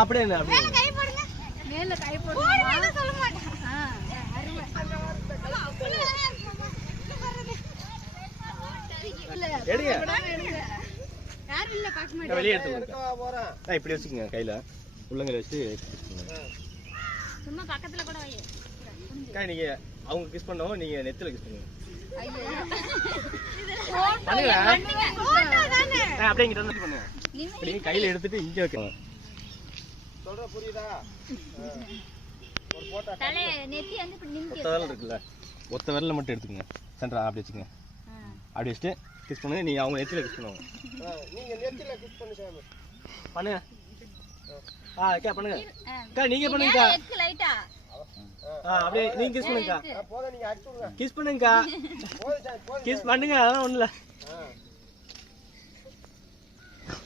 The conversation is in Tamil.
அப்படியே அப்படியே மேல கை போடுங்க சொல்ல மாட்டேன். எடுங்க யாரும் இல்ல பார்க்க மாட்டேன். வெளியே எடுத்து போறேன். இப்படி வச்சுக்கோங்க கையில உள்ளங்கையில வச்சு சும்மா பக்கத்துல கூட வை. நீங்க அவங்க கிஸ் பண்ணவும் நீங்க நெத்தில கிஸ் பண்ணுங்க. அப்படியே இங்க வந்து பண்ணுங்க. இப்படி கையில எடுத்துட்டு இங்க வைக்கணும். சொல்ற புரியுதா? ஒரு போட்டோ தலை நெத்தி வந்து இப்படி நிமித்தி ஒத்த விரல் இருக்குல்ல, ஒத்த விரல்ல மட்டும் எடுத்துக்கங்க. சென்டரா அப்படி வச்சுக்கங்க. அப்படி வச்சுட்டு கிஸ் பண்ணுங்க. நீங்க அவங்க நெத்தில கிஸ் பண்ணுவாங்க. நீங்க நெத்தில கிஸ் பண்ணு சாமி. பண்ணுங்க. அக்கா பண்ணுங்க. அக்கா நீங்க பண்ணுங்க. எக்கு லைட்டா. அப்படியே நீங்க கிஸ் பண்ணுங்க. போங்க நீங்க அடிச்சு விடுங்க. கிஸ் பண்ணுங்க. கிஸ் பண்ணுங்க. அதெல்லாம் ஒண்ணும் இல்ல.